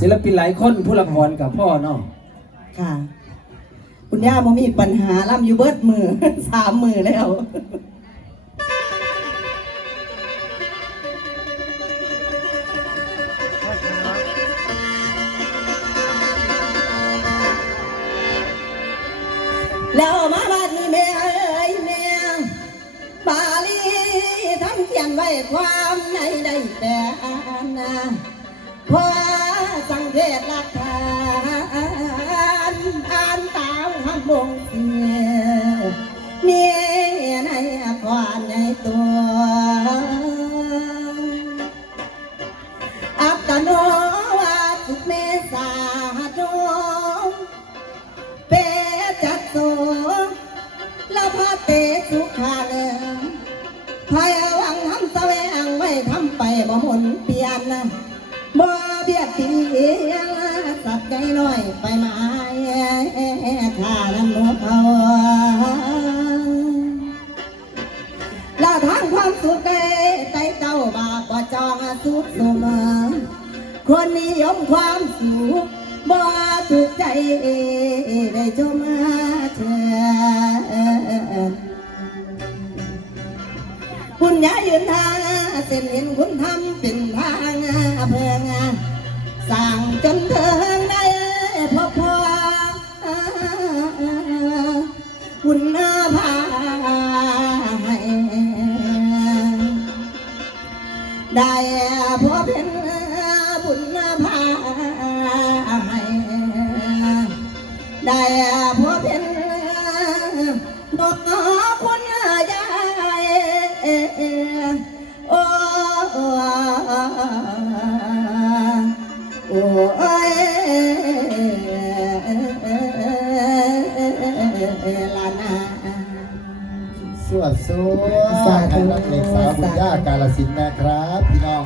ศิลปินหลายคนผู้ละครกับพ่อเนาะค่ะ คุณย่าบ่มีปัญหาล่ำอยู่เบิดมือ สามมือแล้วแล้วมาบ้านแม่เอ้ยแม่บาลีทำเขียนไว้ความในได้แต่อ่าะพอ เกตหลักฐานอ่านตามคำบงเสียมีในความในตัวอัปตโนวาสุเมสาโนเปจัตโตละพะเตสุขาเลพายวังทำแสวงไว้ทำไปบ่หมุนเปลี่ยนนะ สัตว์ใจน้อยไปมาข้าน้ำนกเอาละทางความสุขได้ใจเจ้าบาปจองสุขสมคนนิยมความสุขบ่ถูกใจได้ชมเธอคุณยายยืนทางเส้นเห็นคุณทำเป็นทางเพื่องสร้างจนเถิง คุณพาให้ได้พบเป็นบุญพาให้ได้พบเป็นนก ลานาสวดสวดสาธุให้นักเอกสาวบุญญากาลสินธุ์นะครับ พี่น้อง